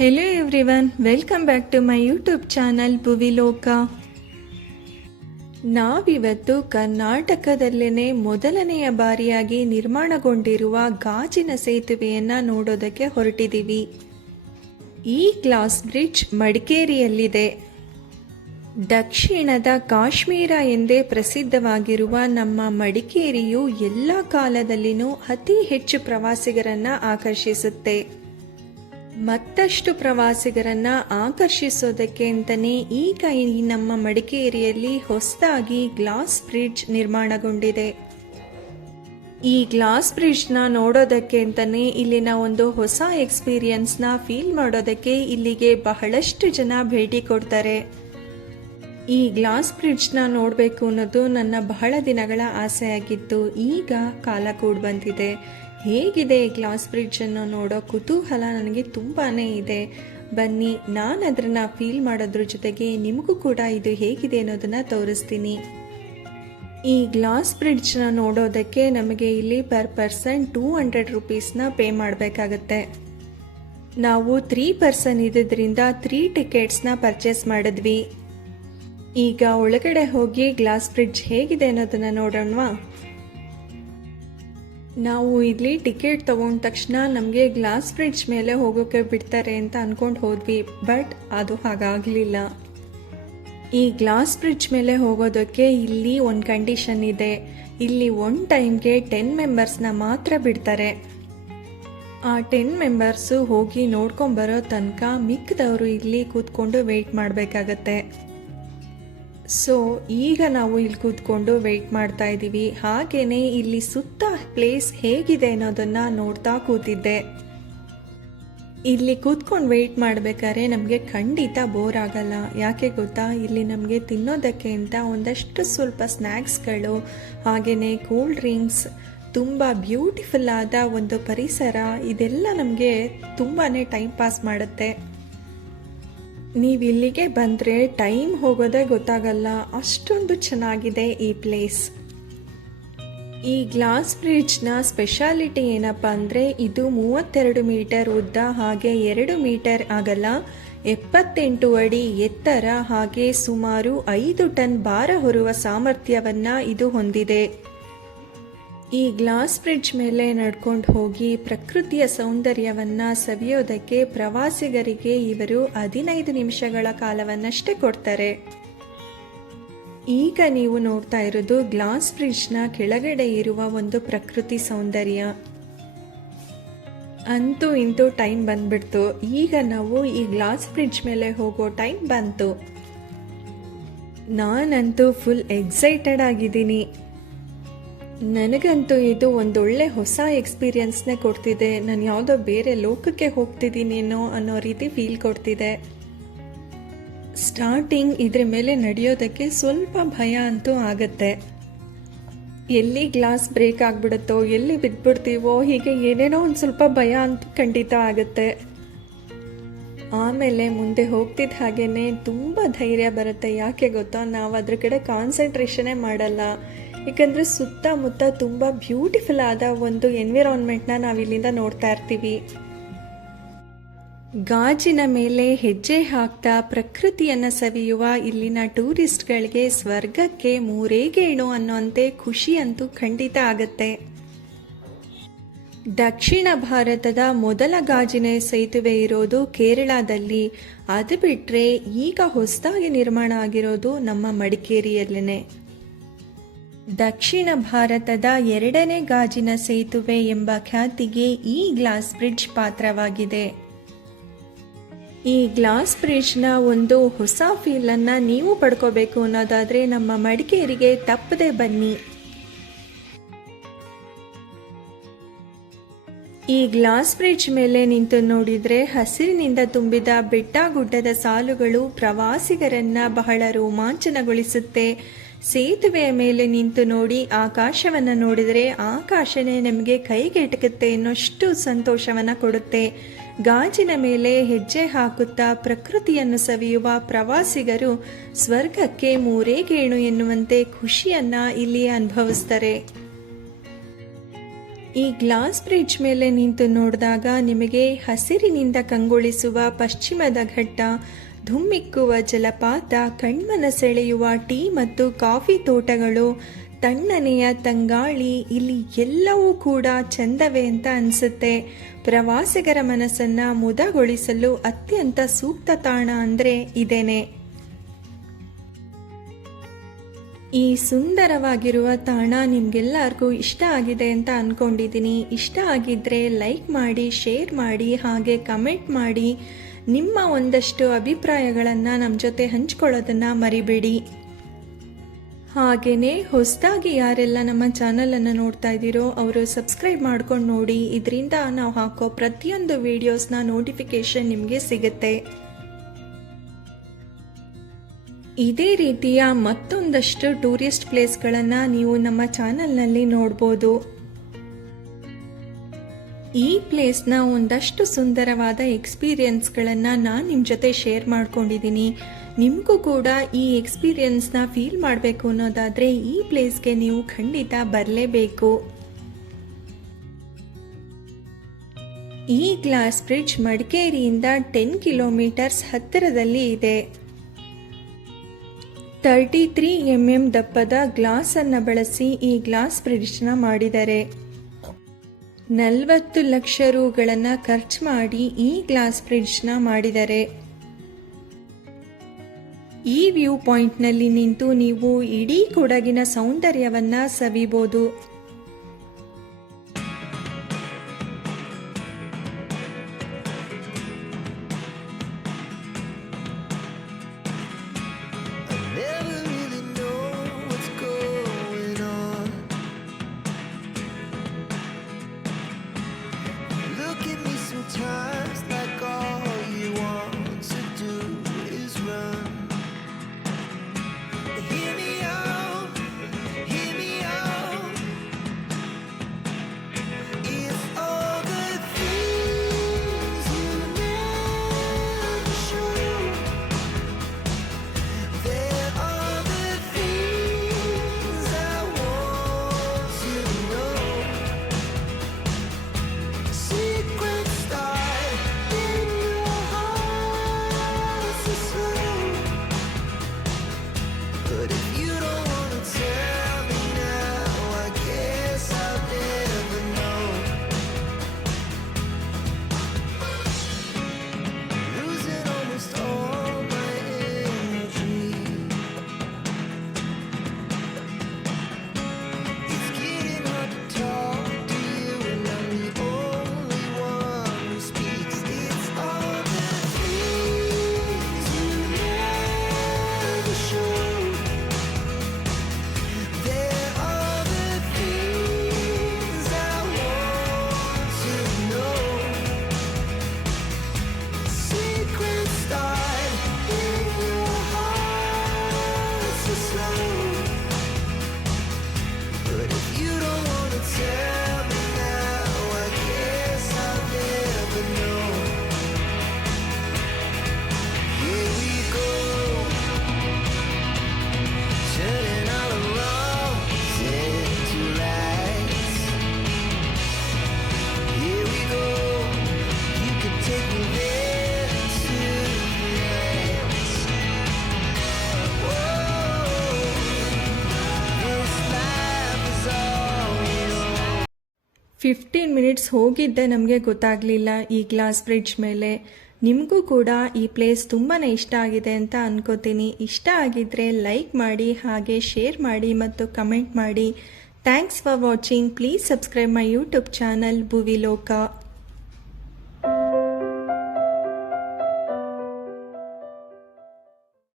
Hello everyone welcome back to my YouTube channel Bhuviloka ನಾವಿವತ್ತು ಕರ್ನಾಟಕದಲ್ಲೇ ಮೊದಲನೆಯ ಬಾರಿಯಾಗಿ ನಿರ್ಮಾಣಗೊಂಡಿರುವ ಗಾಜಿನ ಸೇತುವೆಯನ್ನು ನೋಡೋದಕ್ಕೆ ಹೊರಟಿದ್ದೀವಿ. ಈ ಗ್ಲಾಸ್ ಬ್ರಿಡ್ಜ್ ಮಡಿಕೇರಿಯಲ್ಲಿದೆ. ದಕ್ಷಿಣದ ಕಾಶ್ಮೀರ ಎಂದೇ ಪ್ರಸಿದ್ಧವಾಗಿರುವ ನಮ್ಮ ಮಡಿಕೇರಿಯು ಎಲ್ಲ ಕಾಲದಲ್ಲಿನೂ ಅತಿ ಹೆಚ್ಚು ಪ್ರವಾಸಿಗರನ್ನ ಆಕರ್ಷಿಸುತ್ತೆ. ಮತ್ತಷ್ಟು ಪ್ರವಾಸಿಗರನ್ನ ಆಕರ್ಷಿಸೋದಕ್ಕೆ ಅಂತಲೇ ಈಗ ನಮ್ಮ ಮಡಿಕೇರಿಯಲ್ಲಿ ಹೊಸದಾಗಿ ಗ್ಲಾಸ್ ಬ್ರಿಡ್ಜ್ ನಿರ್ಮಾಣಗೊಂಡಿದೆ. ಈ ಗ್ಲಾಸ್ ಬ್ರಿಡ್ಜ್ನ ನೋಡೋದಕ್ಕೆ ಅಂತಲೇ ಇಲ್ಲಿನ ಒಂದು ಹೊಸ ಎಕ್ಸ್ಪೀರಿಯನ್ಸ್ನ ಫೀಲ್ ಮಾಡೋದಕ್ಕೆ ಇಲ್ಲಿಗೆ ಬಹಳಷ್ಟು ಜನ ಭೇಟಿ ಕೊಡ್ತಾರೆ. ಈ ಗ್ಲಾಸ್ ಬ್ರಿಡ್ಜ್ನ ನೋಡಬೇಕು ಅನ್ನೋದು ನನ್ನ ಬಹಳ ದಿನಗಳ ಆಸೆಯಾಗಿತ್ತು. ಈಗ ಕಾಲ ಕೂಡ ಬಂದಿದೆ. ಹೇಗಿದೆ ಗ್ಲಾಸ್ ಬ್ರಿಡ್ಜನ್ನು ನೋಡೋ ಕುತೂಹಲ ನನಗೆ ತುಂಬಾ ಇದೆ. ಬನ್ನಿ, ನಾನು ಅದನ್ನು ಫೀಲ್ ಮಾಡೋದ್ರ ಜೊತೆಗೆ ನಿಮಗೂ ಕೂಡ ಇದು ಹೇಗಿದೆ ಅನ್ನೋದನ್ನು ತೋರಿಸ್ತೀನಿ. ಈ ಗ್ಲಾಸ್ ಬ್ರಿಡ್ಜ್ನ ನೋಡೋದಕ್ಕೆ ನಮಗೆ ಇಲ್ಲಿ ಪರ್ ಪರ್ಸನ್ ಟೂ ಹಂಡ್ರೆಡ್ ರುಪೀಸ್ನ ಪೇ ಮಾಡಬೇಕಾಗತ್ತೆ. ನಾವು ತ್ರೀ ಪರ್ಸನ್ ಇದ್ದಿದ್ದರಿಂದ ತ್ರೀ ಟಿಕೆಟ್ಸ್ನ ಪರ್ಚೇಸ್ ಮಾಡಿದ್ವಿ. ಈಗ ಒಳಗಡೆ ಹೋಗಿ ಗ್ಲಾಸ್ ಬ್ರಿಡ್ಜ್ ಹೇಗಿದೆ ಅನ್ನೋದನ್ನ ನೋಡೋಣವಾ? ನಾವು ಇಲ್ಲಿ ಟಿಕೆಟ್ ತಗೊಂಡ ತಕ್ಷಣ ನಮಗೆ ಗ್ಲಾಸ್ ಬ್ರಿಡ್ಜ್ ಮೇಲೆ ಹೋಗೋಕೆ ಬಿಡ್ತಾರೆ ಅಂತ ಅನ್ಕೊಂಡು ಹೋದ್ವಿ, ಬಟ್ ಅದು ಹಾಗಾಗಲಿಲ್ಲ. ಈ ಗ್ಲಾಸ್ ಬ್ರಿಡ್ಜ್ ಮೇಲೆ ಹೋಗೋದಕ್ಕೆ ಇಲ್ಲಿ ಒಂದು ಕಂಡೀಷನ್ ಇದೆ. ಇಲ್ಲಿ ಒನ್ ಟೈಮ್ಗೆ ಟೆನ್ ಮೆಂಬರ್ಸ್ನ ಮಾತ್ರ ಬಿಡ್ತಾರೆ. ಆ ಟೆನ್ ಮೆಂಬರ್ಸು ಹೋಗಿ ನೋಡ್ಕೊಂಬರೋ ತನಕ ಮಿಕ್ಕದವರು ಇಲ್ಲಿ ಕೂತ್ಕೊಂಡು ವೆಯ್ಟ್ ಮಾಡಬೇಕಾಗತ್ತೆ. ಸೊ, ಈಗ ನಾವು ಇಲ್ಲಿ ಕೂತ್ಕೊಂಡು ವೆಯ್ಟ್ ಮಾಡ್ತಾ ಇದ್ದೀವಿ ಹಾಗೆಯೇ ಇಲ್ಲಿ ಸುತ್ತ ಪ್ಲೇಸ್ ಹೇಗಿದೆ ಅನ್ನೋದನ್ನು ನೋಡ್ತಾ ಕೂತಿದ್ದೆ. ಇಲ್ಲಿ ಕೂತ್ಕೊಂಡು ವೆಯ್ಟ್ ಮಾಡಬೇಕಾದ್ರೆ ನಮಗೆ ಖಂಡಿತ ಬೋರ್ ಆಗಲ್ಲ. ಯಾಕೆ ಗೊತ್ತಾ? ಇಲ್ಲಿ ನಮಗೆ ತಿನ್ನೋದಕ್ಕೆ ಅಂತ ಒಂದಷ್ಟು ಸ್ವಲ್ಪ ಸ್ನ್ಯಾಕ್ಸ್ಗಳು ಹಾಗೆಯೇ ಕೂಲ್ ಡ್ರಿಂಕ್ಸ್ ತುಂಬ ಬ್ಯೂಟಿಫುಲ್ ಆದ ಒಂದು ಪರಿಸರ, ಇದೆಲ್ಲ ನಮಗೆ ತುಂಬಾ ಟೈಮ್ ಪಾಸ್ ಮಾಡುತ್ತೆ. ನೀವು ಇಲ್ಲಿಗೆ ಬಂದರೆ ಟೈಮ್ ಹೋಗೋದೇ ಗೊತ್ತಾಗಲ್ಲ. ಅಷ್ಟೊಂದು ಚೆನ್ನಾಗಿದೆ ಈ ಪ್ಲೇಸ್ ಈ ಗ್ಲಾಸ್ ಬ್ರಿಡ್ಜ್ನ ಸ್ಪೆಷಾಲಿಟಿ ಏನಪ್ಪ ಅಂದರೆ ಇದು ಮೂವತ್ತೆರಡು ಮೀಟರ್ ಉದ್ದ ಹಾಗೆ ಎರಡು ಮೀಟರ್ ಅಗಲ, ಎಪ್ಪತ್ತೆಂಟು ಅಡಿ ಎತ್ತರ ಹಾಗೆ ಸುಮಾರು ಐದು ಟನ್ ಭಾರ ಹೊರುವ ಸಾಮರ್ಥ್ಯವನ್ನ ಇದು ಹೊಂದಿದೆ. ಈ ಗ್ಲಾಸ್ ಬ್ರಿಡ್ಜ್ ಮೇಲೆ ನಡ್ಕೊಂಡು ಹೋಗಿ ಪ್ರಕೃತಿಯ ಸೌಂದರ್ಯವನ್ನ ಸವಿಯೋದಕ್ಕೆ ಪ್ರವಾಸಿಗರಿಗೆ ಇವರು ಹದಿನೈದು ನಿಮಿಷಗಳ ಕಾಲವನ್ನಷ್ಟೇ ಕೊಡ್ತಾರೆ. ಈಗ ನೀವು ನೋಡ್ತಾ ಇರೋದು ಗ್ಲಾಸ್ ಬ್ರಿಡ್ಜ್ನ ಕೆಳಗಡೆ ಇರುವ ಒಂದು ಪ್ರಕೃತಿ ಸೌಂದರ್ಯ. ಅಂತೂ ಇಂತೂ ಟೈಮ್ ಬಂದ್ಬಿಡ್ತು. ಈಗ ನಾವು ಈ ಗ್ಲಾಸ್ ಬ್ರಿಡ್ಜ್ ಮೇಲೆ ಹೋಗೋ ಟೈಮ್ ಬಂತು. ನಾನಂತೂ ಫುಲ್ ಎಕ್ಸೈಟೆಡ್ ಆಗಿದ್ದೀನಿ. ನನಗಂತೂ ಇದು ಒಂದೊಳ್ಳೆ ಹೊಸ ಎಕ್ಸ್ಪೀರಿಯನ್ಸ್ನೇ ಕೊಡ್ತಿದೆ. ನಾನು ಯಾವುದೋ ಬೇರೆ ಲೋಕಕ್ಕೆ ಹೋಗ್ತಿದ್ದೀನೇನೋ ಅನ್ನೋ ರೀತಿ ಫೀಲ್ ಕೊಡ್ತಿದೆ. ಸ್ಟಾರ್ಟಿಂಗ್ ಇದ್ರ ಮೇಲೆ ನಡೆಯೋದಕ್ಕೆ ಸ್ವಲ್ಪ ಭಯ ಅಂತೂ ಆಗುತ್ತೆ. ಎಲ್ಲಿ ಗ್ಲಾಸ್ ಬ್ರೇಕ್ ಆಗಿಬಿಡುತ್ತೋ, ಎಲ್ಲಿ ಬಿದ್ದುಬಿಡ್ತೀವೋ ಹೀಗೆ ಏನೇನೋ ಒಂದು ಸ್ವಲ್ಪ ಭಯ ಅಂತ ಖಂಡಿತ ಆಗುತ್ತೆ. ಆಮೇಲೆ ಮುಂದೆ ಹೋಗ್ತಿದ್ದ ಹಾಗೇನೆ ತುಂಬ ಧೈರ್ಯ ಬರುತ್ತೆ. ಯಾಕೆ ಗೊತ್ತಾ? ನಾವು ಅದ್ರ ಕಡೆ ಕಾನ್ಸಂಟ್ರೇಷನೇ ಮಾಡಲ್ಲ. ಏಕೆಂದರೆ ಸುತ್ತಮುತ್ತ ತುಂಬ ಬ್ಯೂಟಿಫುಲ್ ಆದ ಒಂದು ಎನ್ವಿರಾನ್ಮೆಂಟ್ನ ನಾವು ಇಲ್ಲಿಂದ ನೋಡ್ತಾ ಇರ್ತೀವಿ. ಗಾಜಿನ ಮೇಲೆ ಹೆಜ್ಜೆ ಹಾಕ್ತಾ ಪ್ರಕೃತಿಯನ್ನು ಸವಿಯುವ ಇಲ್ಲಿನ ಟೂರಿಸ್ಟ್ಗಳಿಗೆ ಸ್ವರ್ಗಕ್ಕೆ ಮೂರೇಗೇಣು ಅನ್ನೋಂತೆ ಖುಷಿ ಅಂತೂ ಖಂಡಿತ ಆಗತ್ತೆ. ದಕ್ಷಿಣ ಭಾರತದ ಮೊದಲ ಗಾಜಿನ ಸೇತುವೆ ಇರೋದು ಕೇರಳದಲ್ಲಿ. ಅದು ಬಿಟ್ಟರೆ ಈಗ ಹೊಸದಾಗಿ ನಿರ್ಮಾಣ ಆಗಿರೋದು ನಮ್ಮ ಮಡಿಕೇರಿಯಲ್ಲೇ ದಕ್ಷಿಣ ಭಾರತದ ಎರಡನೇ ಗಾಜಿನ ಸೇತುವೆ ಎಂಬ ಖ್ಯಾತಿಗೆ ಈ ಗ್ಲಾಸ್ ಬ್ರಿಡ್ಜ್ ಪಾತ್ರವಾಗಿದೆ. ಈ ಗ್ಲಾಸ್ ಬ್ರಿಡ್ಜ್ನ ಒಂದು ಹೊಸ ಫೀಲನ್ನು ನೀವು ಪಡ್ಕೋಬೇಕು ಅನ್ನೋದಾದರೆ ನಮ್ಮ ಮಡಿಕೇರಿಗೆ ತಪ್ಪದೆ ಬನ್ನಿ. ಈ ಗ್ಲಾಸ್ ಬ್ರಿಡ್ಜ್ ಮೇಲೆ ನಿಂತು ನೋಡಿದರೆ ಹಸಿರಿನಿಂದ ತುಂಬಿದ ಬೆಟ್ಟ ಗುಡ್ಡದ ಸಾಲುಗಳು ಪ್ರವಾಸಿಗರನ್ನ ಬಹಳ ರೋಮಾಂಚನಗೊಳಿಸುತ್ತೆ. ಸೇತುವೆಯ ಮೇಲೆ ನಿಂತು ನೋಡಿ ಆಕಾಶವನ್ನು ನೋಡಿದರೆ ಆಕಾಶನೇ ನಮಗೆ ಕೈಗೆಟಕುತ್ತೆ ಅನ್ನೋಷ್ಟು ಸಂತೋಷವನ್ನು ಕೊಡುತ್ತೆ. ಗಾಜಿನ ಮೇಲೆ ಹೆಜ್ಜೆ ಹಾಕುತ್ತಾ ಪ್ರಕೃತಿಯನ್ನು ಸವಿಯುವ ಪ್ರವಾಸಿಗರು ಸ್ವರ್ಗಕ್ಕೆ ಮೂರೇ ಗೇಣು ಎನ್ನುವಂತೆ ಖುಷಿಯನ್ನ ಇಲ್ಲಿ ಅನುಭವಿಸ್ತಾರೆ. ಈ ಗ್ಲಾಸ್ ಬ್ರಿಡ್ಜ್ ಮೇಲೆ ನಿಂತು ನೋಡಿದಾಗ ನಿಮಗೆ ಹಸಿರಿನಿಂದ ಕಂಗೊಳಿಸುವ ಪಶ್ಚಿಮದ ಘಟ್ಟ, ಧುಮ್ಮಿಕ್ಕುವ ಜಲಪಾತ, ಕಣ್ಮನ ಸೆಳೆಯುವ ಟೀ ಮತ್ತು ಕಾಫಿ ತೋಟಗಳು ತಣ್ಣನೆಯ ತಂಗಾಳಿ ಇಲ್ಲಿ ಎಲ್ಲವೂ ಕೂಡ ಚಂದವೇ ಅಂತ ಅನಿಸುತ್ತೆ. ಪ್ರವಾಸಿಗರ ಮನಸ್ಸನ್ನು ಮುದಗೊಳಿಸಲು ಅತ್ಯಂತ ಸೂಕ್ತ ತಾಣ ಅಂದರೆ ಇದೇನೆ. ಈ ಸುಂದರವಾಗಿರುವ ತಾಣ ನಿಮ್ಗೆಲ್ಲರಿಗೂ ಇಷ್ಟ ಆಗಿದೆ ಅಂತ ಅನ್ಕೊಂಡಿದ್ದೀನಿ ಇಷ್ಟ ಆಗಿದ್ರೆ ಲೈಕ್ ಮಾಡಿ, ಶೇರ್ ಮಾಡಿ, ಹಾಗೆ ಕಮೆಂಟ್ ಮಾಡಿ. ನಿಮ್ಮ ಒಂದಷ್ಟು ಅಭಿಪ್ರಾಯಗಳನ್ನು ನಮ್ಮ ಜೊತೆ ಹಂಚ್ಕೊಳ್ಳೋದನ್ನು ಮರಿಬೇಡಿ. ಹಾಗೆಯೇ ಹೊಸದಾಗಿ ಯಾರೆಲ್ಲ ನಮ್ಮ ಚಾನಲನ್ನು ನೋಡ್ತಾ ಇದ್ದೀರೋ ಅವರು ಸಬ್ಸ್ಕ್ರೈಬ್ ಮಾಡ್ಕೊಂಡು ನೋಡಿ. ಇದರಿಂದ ನಾವು ಹಾಕೋ ಪ್ರತಿಯೊಂದು ವಿಡಿಯೋಸ್ನ ನೋಟಿಫಿಕೇಶನ್ ನಿಮಗೆ ಸಿಗುತ್ತೆ. ಇದೇ ರೀತಿಯ ಮತ್ತೊಂದಷ್ಟು ಟೂರಿಸ್ಟ್ ಪ್ಲೇಸ್ಗಳನ್ನು ನೀವು ನಮ್ಮ ಚಾನಲ್ನಲ್ಲಿ ನೋಡ್ಬೋದು. ಈ ಪ್ಲೇಸ್ನ ಒಂದಷ್ಟು ಸುಂದರವಾದ ಎಕ್ಸ್ಪೀರಿಯನ್ಸ್ಗಳನ್ನು ನಾನು ನಿಮ್ಮ ಜೊತೆ ಶೇರ್ ಮಾಡ್ಕೊಂಡಿದ್ದೀನಿ ನಿಮಗೂ ಕೂಡ ಈ ಎಕ್ಸ್ಪೀರಿಯನ್ಸ್ನ ಫೀಲ್ ಮಾಡಬೇಕು ಅನ್ನೋದಾದರೆ ಈ ಪ್ಲೇಸ್ಗೆ ನೀವು ಖಂಡಿತ ಬರಲೇಬೇಕು. ಈ ಗ್ಲಾಸ್ ಬ್ರಿಡ್ಜ್ ಮಡಿಕೇರಿಯಿಂದ ಟೆನ್ ಕಿಲೋಮೀಟರ್ಸ್ ಹತ್ತಿರದಲ್ಲಿ ಇದೆ. ತರ್ಟಿ ತ್ರೀ ಎಂ ಎಂ ದಪ್ಪದ ಗ್ಲಾಸ್ ಅನ್ನ ಬಳಸಿ ಈ ಗ್ಲಾಸ್ ಬ್ರಿಡ್ಜ್ನ ಮಾಡಿದ್ದಾರೆ ನಲವತ್ತು ಲಕ್ಷ ರೂಗಳನ್ನು ಖರ್ಚು ಮಾಡಿ ಈ ಗ್ಲಾಸ್ ಬ್ರಿಡ್ಜ್ನ ಮಾಡಿದ್ದಾರೆ ಈ ವ್ಯೂ ಪಾಯಿಂಟ್ನಲ್ಲಿ ನಿಂತು ನೀವು ಇಡೀ ಕೊಡಗಿನ ಸೌಂದರ್ಯವನ್ನ ಸವಿಬೋದು. ಫಿಫ್ಟೀನ್ ಮಿನಿಟ್ಸ್ ಹೋಗಿದ್ದೆ ನಮಗೆ ಗೊತ್ತಾಗಲಿಲ್ಲ ಈ ಗ್ಲಾಸ್ ಬ್ರಿಡ್ಜ್ ಮೇಲೆ. ನಿಮಗೂ ಕೂಡ ಈ ಪ್ಲೇಸ್ ತುಂಬಾ ಇಷ್ಟ ಆಗಿದೆ ಅಂತ ಅನ್ಕೋತೀನಿ. ಇಷ್ಟ ಆಗಿದ್ರೆ ಲೈಕ್ ಮಾಡಿ, ಹಾಗೆ ಶೇರ್ ಮಾಡಿ ಮತ್ತು ಕಮೆಂಟ್ ಮಾಡಿ. Thanks for watching please subscribe my YouTube channel Bhuvi Loka